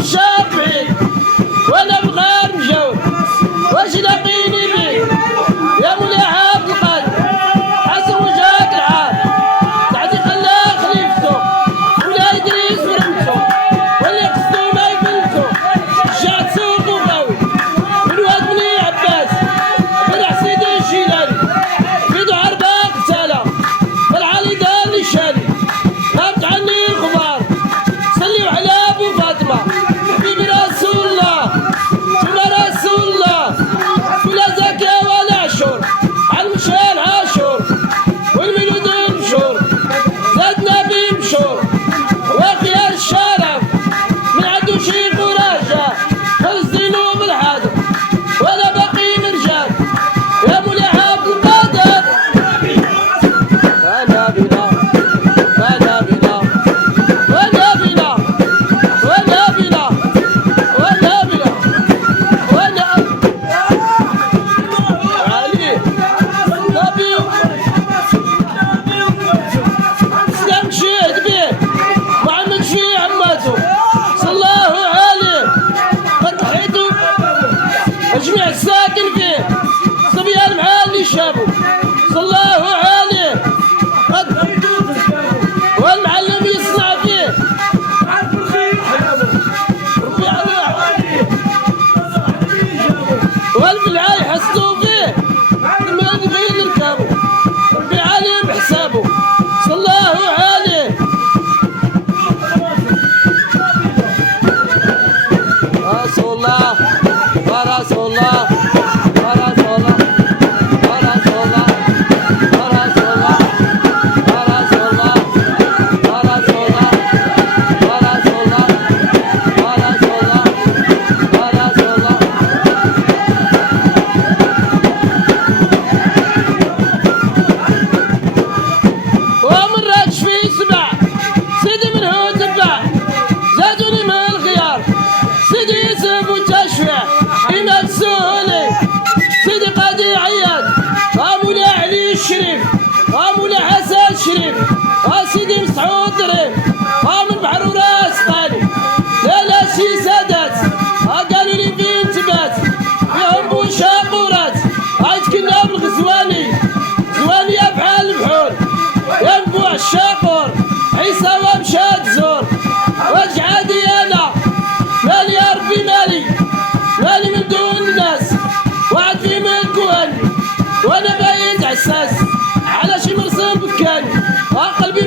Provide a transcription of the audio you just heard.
الشافعي رسول الله يا رسول الله يا رسول الله يا رسول الله يا رسول الله يا رسول الله يا رسول الله يا رسول الله يا رسول الله. ومن راكش في سبع سيدي من هو تبع زادوني من الخيار سيدي يوسف وتشفيع إمام السهولي سيدي قاضي عياد مولاي علي الشريف مولاي حسن الشريف سيدي مسعود دريم من بحر وراس غالي لا شي سادات قالوا لي فين تبات فيهم بوشاقورات يتكلم بالغزواني زواني بحال البحور ينبوع الشاقور عيسى ومشاد زور واجعى ديانا مالي يا ربي مالي من دون الناس وعد في ملك وهني وانا بايت عساس على شي مرسم بكاني قلبي